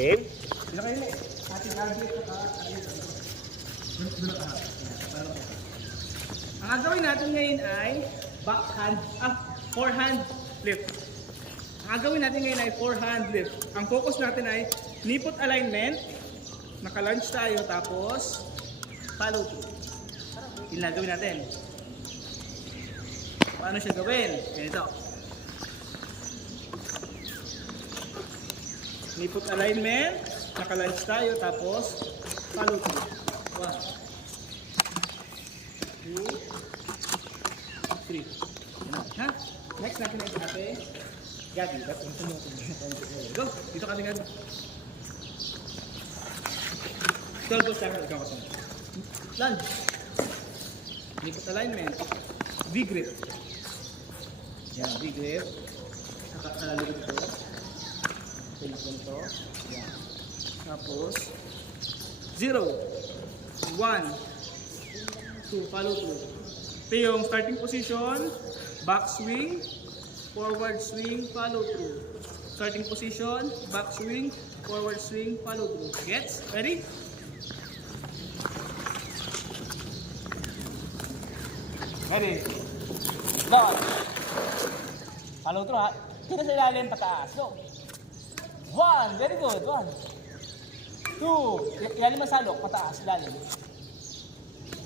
Game? Sino kayo ulit? Ating RBF at RBF. Doon ka. Ang gagawin natin ngayon ay forehand lift. Ang gagawin natin ngayon ay forehand lift. Ang focus natin ay knee foot alignment. Naka-lunge tayo tapos follow through. Yun lang gawin natin. Paano siya gawin? Ganito. Knee foot alignment. Naka-lunge tayo tapos follow through. 1, 2, 3. Ha? Next natin ay ate. Gagi, ba't ang tumutin? Go! Dito ka tingnan. 12 goes lang. Ikaw kasi. Lunge. Knee foot alignment. V-grip. Yan, V-grip. Nakakalagod ito. Pilipon ito. Yan. Tapos 0, 1, 2, follow through. Ito yung starting position, back swing, forward swing, follow through. Starting position, back swing, forward swing, follow through. Gets? Ready? Ready? Launch. Follow through ha. Dito sa ilalim, pataas. Go. 1, very good. 1, 2, ilalim ang salok, pataas, ilalim.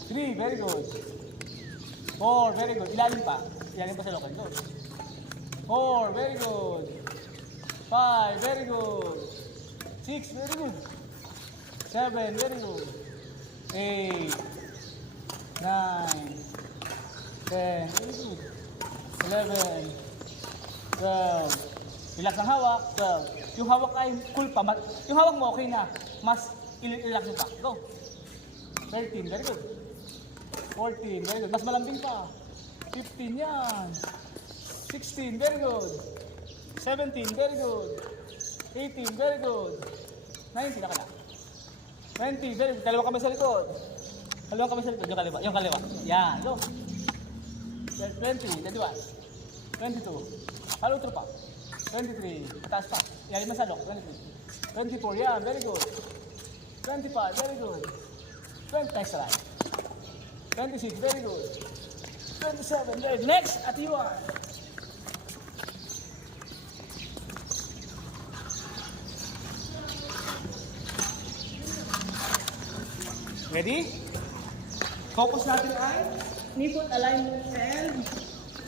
3, very good. 4, very good. Ilalim pa sa lokan. Go. 4, very good. 5, very good. 6, very good. 7, very good. 8, 9, 10, very good. 11, 12. Relax ang hawak. 12. Yung hawak ay cool pa. Yung hawak mo okay na. Mas relax mo pa. Go. 13, very good. 14, very good. Mas malambing pa. 15, yan. 16, very good. 17, very good. 18, very good. 19, naka na. 20, very good. Kaliwa kami sa likod. Kaliwa kami sa likod. Yung kaliwa. Yung kaliwa. Yan. Go. 20, 21. 22. Follow through pa. 23. Taas pa. Yan, masalok. 23. 24, yan. Very good. 25, very good. 20, next try. 26, very good. 27, very good. Next, at you are. Ready? Focus natin ay knee foot alignment and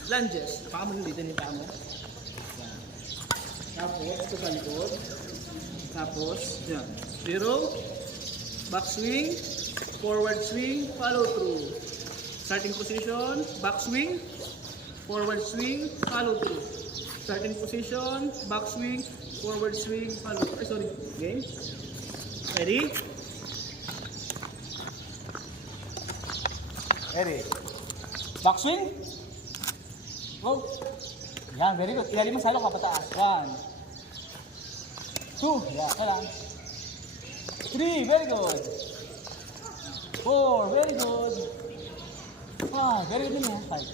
lunges. Napaka mo dito ni tamo. Tapos, ito sa likod. Tapos, yan. 0, back swing, forward swing, follow through. Starting position, back swing, forward swing, follow through. Starting position, back swing, forward swing, follow through. Ay, sorry. Game. Ready? Ready? Back swing. Go. Yan, very good. Ilalim mo sa halok, pataas. 1, 2, yan, kailang. 3, very good. 4, very good. 5, very good din yan. 5.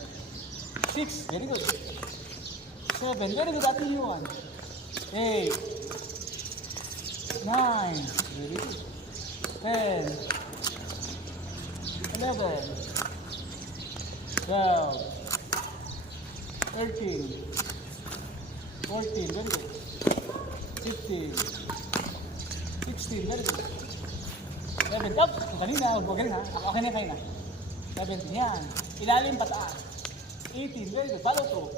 6, very good. 7, very good. Atin yung 1. 8, 9, very good. 10, 11, 12, 13, 14, very good. 15, 16, very good. 17, up! Kanina, huwag galing ha. Okay na kayo na. 17, yan. Ilalim pataas. 18, very good. Follow through.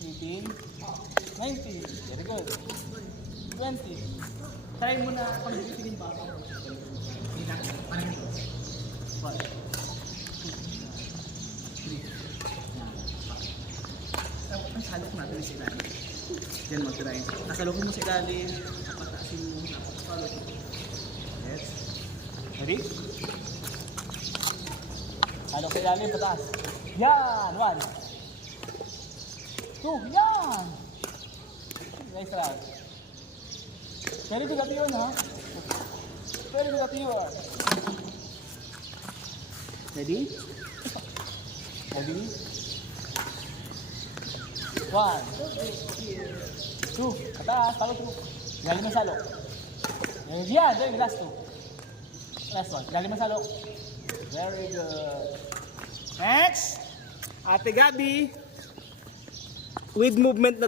18, 19, very good. 20. Try mo na pag titingin pa. Hindi na. Parang ito. 1, 2, 3. Ang salok natin sa ilalim. Diyan mo try. Nasalokin mo sa ilalim. Pataasin mo. Tapos follow through. Yes. Ready? Salok sa ilalim. Pataas. Yan. 1, 2. Yan. Nice try. Very good at yun ha. Very good at yun. Ready? Ready? 1, 2, pataas, follow through. Galing ang salok. Yan, then last two. Last one. Dali masalo. Very good. Next. Ate Gabi. With movement na